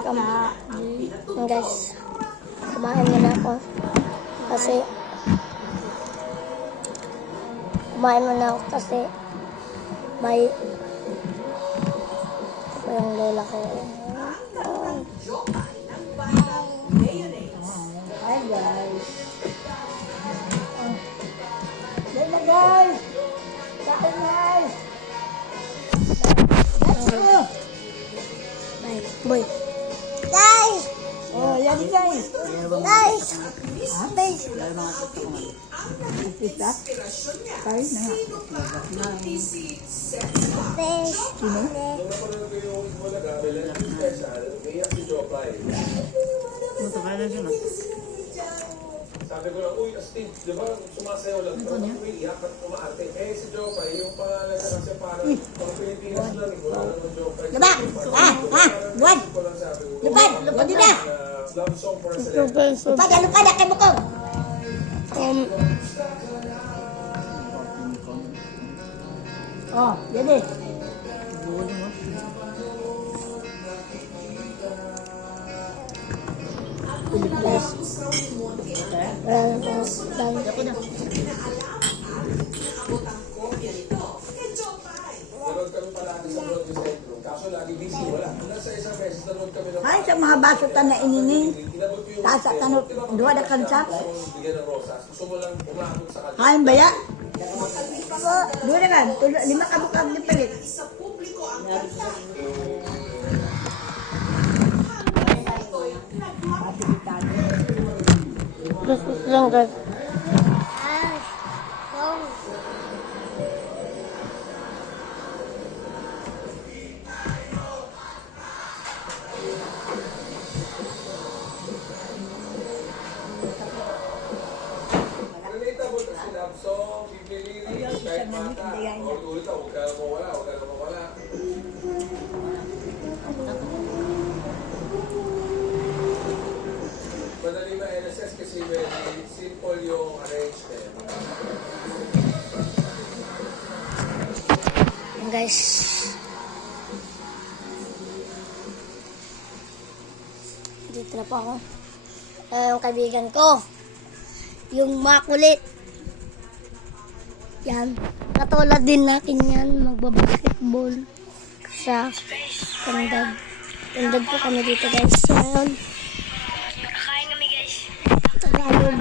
Guys, kumain muna ako. Kasi may yung lola ko. Hi guys. Yan na guys. Kain guys. Let's go. Bye. Boy. Guys! Oh, yan guys. Guys! Guys. Pizza. Kain na nga. Guys! Sino? Sabi ko lang, uy, Steve, di ba sumasayaw lang? Pero umiiyak at umaarte. Eh, si Jopay, yung pangalan niya kasi parang mga Pilipinas lang, wala naman Jopay. Diba? Buwan. Lupad. Lupad din na. Love song for a celebrity. Lupad. Akay mo ko. Oh, yan eh. Nanood kami palagi sa Broadway Centrum. Kaso lagi busy, wala. Nasa isang beses nanood kami ng... Ay, sa mga baso na inining. Inabot ko yung... Tasa tanong, duwa na kansap. Bigyan ng rosas. Gusto mo lang umabot sa kanya. Hain ba ya? Duwa na kan. 5 kabukab ni palit. Gusto lang guys. Relatable kasi love song, bibili, kahit mata. Ulit ako, huwag ka na mawala, huwag ka na mawala. Madali ba NSS kasi very simple yung arrangement. Guys. Dito na po ako. Yung kaibigan ko. Yung makulit. Yan. Katulad din natin yan. Magbabasketball. Sa kandag. Kandag po kami dito guys. Ngayon. Kakain kami guys. Tagalog.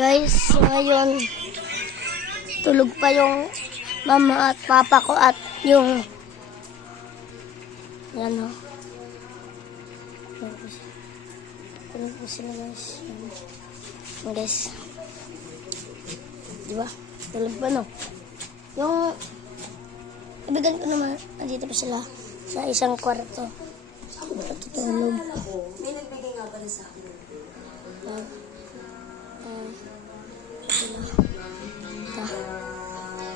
Guys, ngayon. Tulog pa yung mama at papa ko at yung yan o. Tulog po sila guys. Yan guys. Diba? Tulog pa no? Yung kaibigan ko naman, nandito pa sila sa isang kwarto. Natutulog. May nagbigay nga pala sa akin.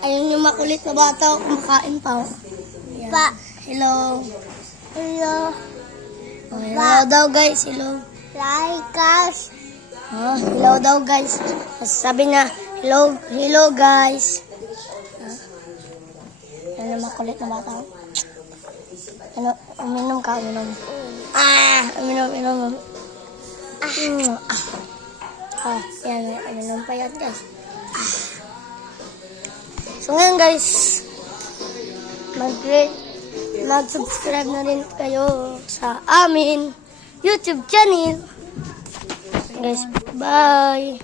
Ayun yung makulit na bata, kumakain pa. Yan. Pa. Hello. Hello. Oh, hello daw guys, hello. Guys. Oh, hello daw guys. Sabi niya, hello guys. Yan yung makulit na bata. Ano, uminom ka, uminom. Uminom. Yan, uminom pa yan guys. So ngayon guys, mag-subscribe na rin kayo sa amin YouTube channel. Guys, bye!